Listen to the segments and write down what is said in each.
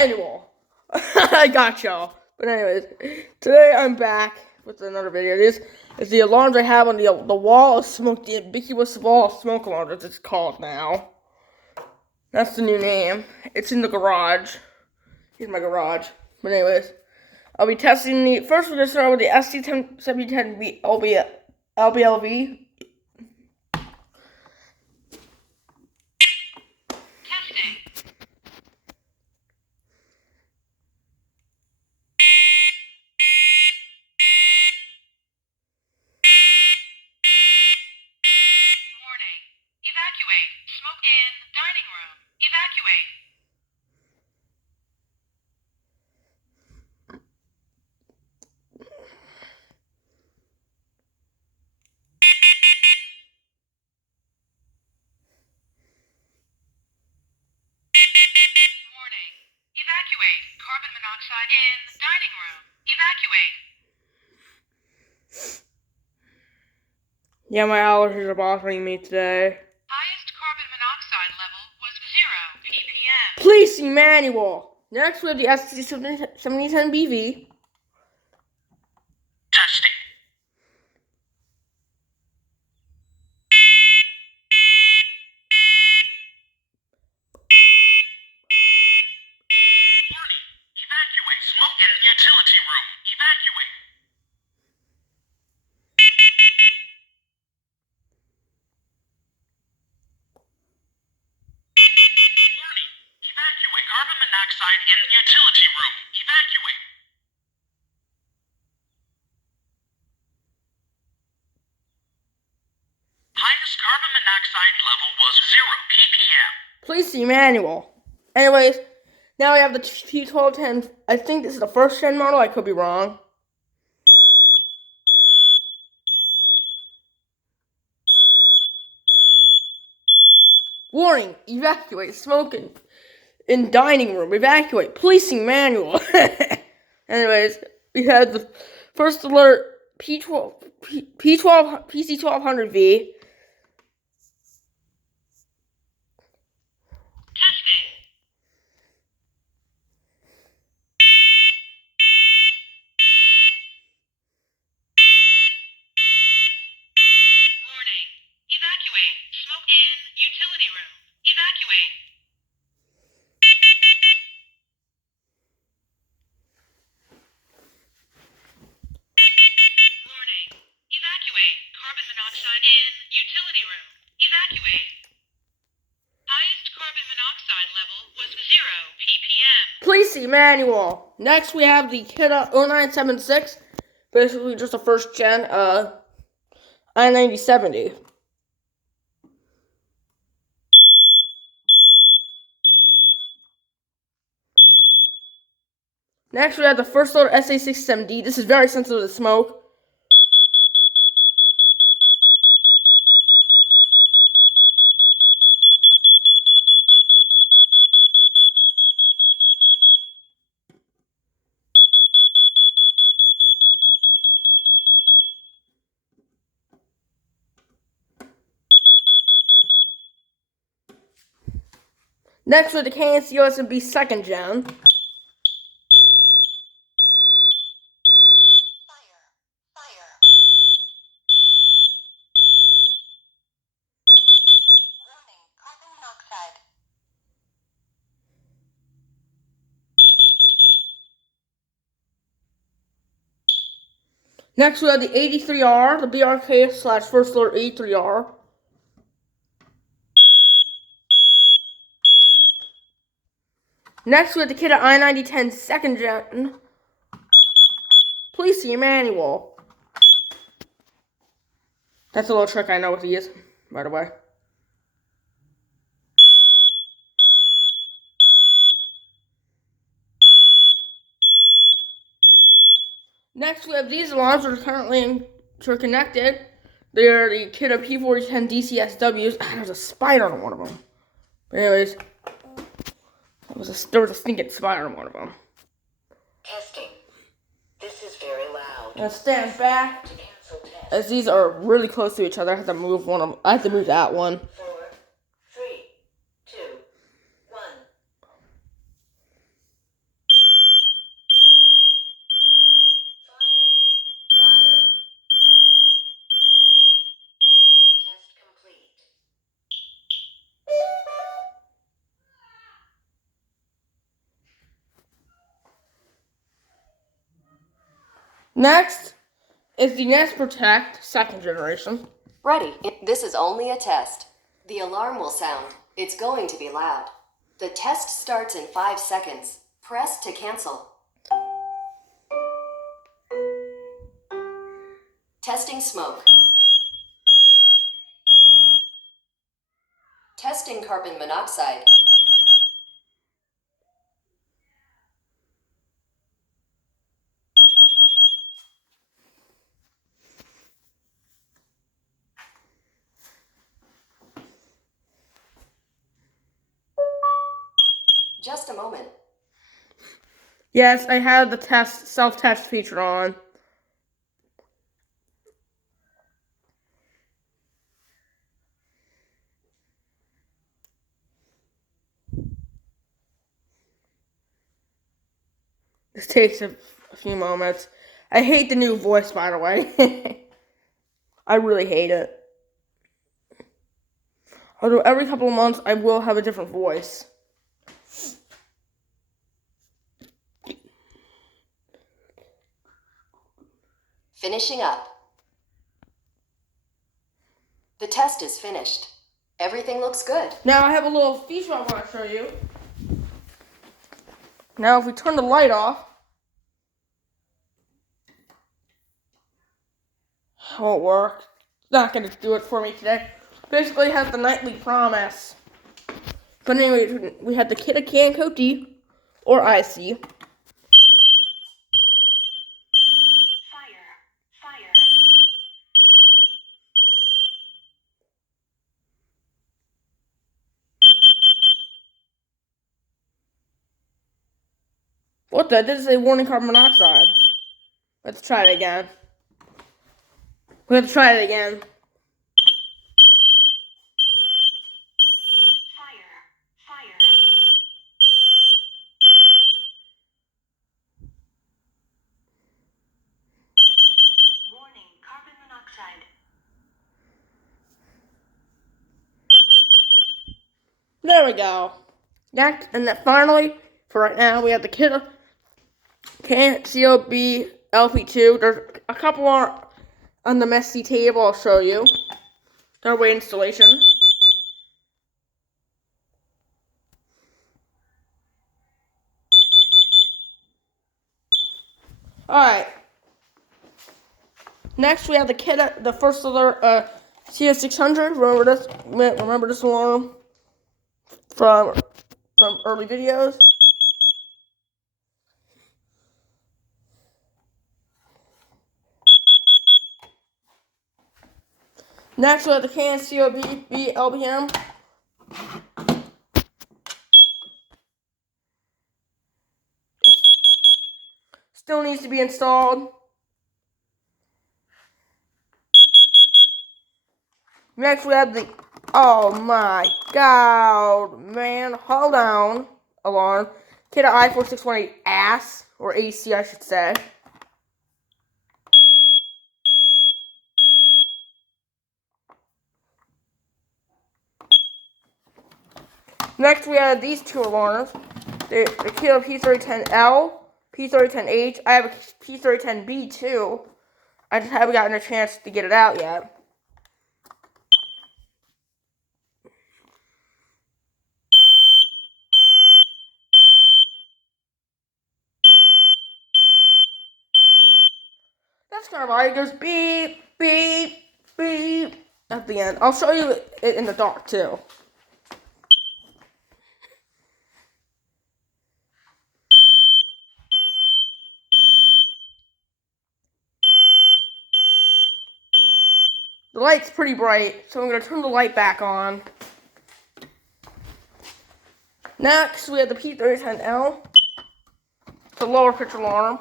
manual. I got y'all. But anyways, today I'm back with another video. This is the alarms I have on the wall of smoke, the ambiguous wall of smoke alarms, as it's called now. That's the new name. It's in the garage. Here's my garage. But anyways, I'll be testing the, first we're going to start with the SC7010 LBLV. Evacuate. Smoke in. Dining room. Evacuate. Warning. Evacuate. Carbon monoxide in. Dining room. Evacuate. Yeah, my allergies are bothering me today. Highest carbon monoxide level was 0 ppm. Please see manual. Next, we have the SC7010BV. Testing. Warning. Evacuate. Smoke in the utility room. Evacuate. Warning. Evacuate. Carbon monoxide in the utility room. Evacuate. Highest carbon monoxide level was 0 ppm. Please see manual. Anyways, now we have the T1210. I think this is the first gen model. I could be wrong. Warning, evacuate, smoking in dining room, evacuate, please see manual. Anyways, we had the first alert PC1200V. Testing. Warning. Evacuate. Smoke in. Utility room. Evacuate. Warning. Evacuate. Carbon monoxide in. Utility room. Evacuate. Highest carbon monoxide level was 0 ppm. Please see manual. Next, we have the Kidda 0976, basically just a first gen I-9070. Next, we have the first loader SA67D. This is very sensitive to smoke. Next, we have the KNC USB second gen. Next, we have the 83R, the BRK / first loader 83R. Next, we have the Kidda I-9010 second gen. Please see manual. That's a little trick I know what he is, by the way. Next, we have these alarms that are currently interconnected. They are the Kidda P4010 DCSWs. There's a spider on one of them. But anyways, there was a stinking spider on one of them. Testing. This is very loud. Now stand back, as these are really close to each other. I have to move one of them. I have to move that one. 4, 3, 2, 1. Next is the Nest Protect 2nd generation. Ready. This is only a test. The alarm will sound. It's going to be loud. The test starts in 5 seconds. Press to cancel. Testing smoke. Testing carbon monoxide. Just a moment. Yes, I have the self-test feature on. This takes a few moments. I hate the new voice, by the way. I really hate it. Although every couple of months I will have a different voice. Finishing up. The test is finished. Everything looks good. Now I have a little feature I want to show you. Now if we turn the light off, it won't work. It's not going to do it for me today. Basically it has the nightly promise. But anyway, we had the Kita Can Coty, or IC. Fire. What the? This is a warning carbon monoxide. Let's try it again. We have to try it again. Fire. Warning, carbon monoxide. There we go. Next, and then finally, for right now, we have the Kita Can COB LP2. There's a couple more on the messy table I'll show you. Their way installation. Alright. Next we have the Kita, the first alert, CS600. Remember this alarm from early videos. Next we have the Can COB LPM. Still needs to be installed. Next we have the, oh my god, man, hold on, alarm. Kita I4618 AS, or AC I should say. Next we have these two alarms. The Kita P3010L, P3010H. I have a P3010B too. I just haven't gotten a chance to get it out yet. That's kind of why it goes beep, beep, beep at the end. I'll show you it in the dark too. The light's pretty bright, so I'm going to turn the light back on. Next, we have the P3010L, the lower pitch alarm.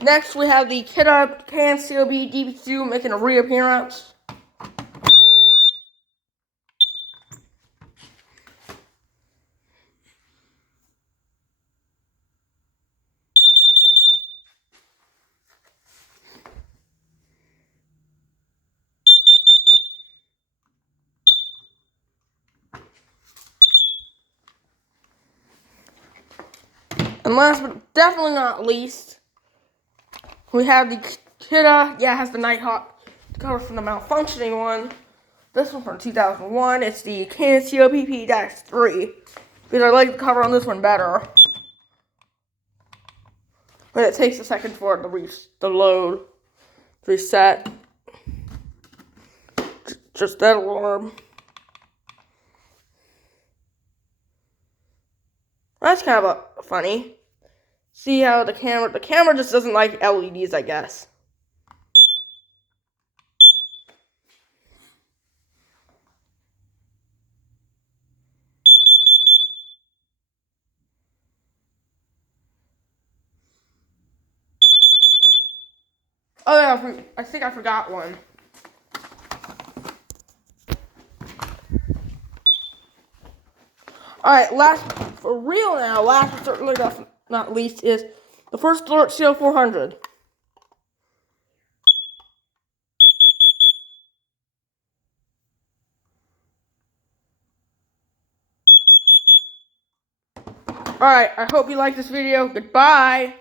Next, we have the Kita Can COB DB2 making a reappearance. And last but definitely not least, we have the Kidda. Yeah, it has the Nighthawk cover from the malfunctioning one. This one from 2001. It's the Canon COPP-3. Because I like the cover on this one better. But it takes a second for it to load, reset. Just that alarm. That's kind of funny. See how the camera just doesn't like LEDs, I guess. Oh yeah, I think I forgot one. Alright, last, for real now, last but certainly not least is the first alert CO 400. Alright, I hope you liked this video. Goodbye!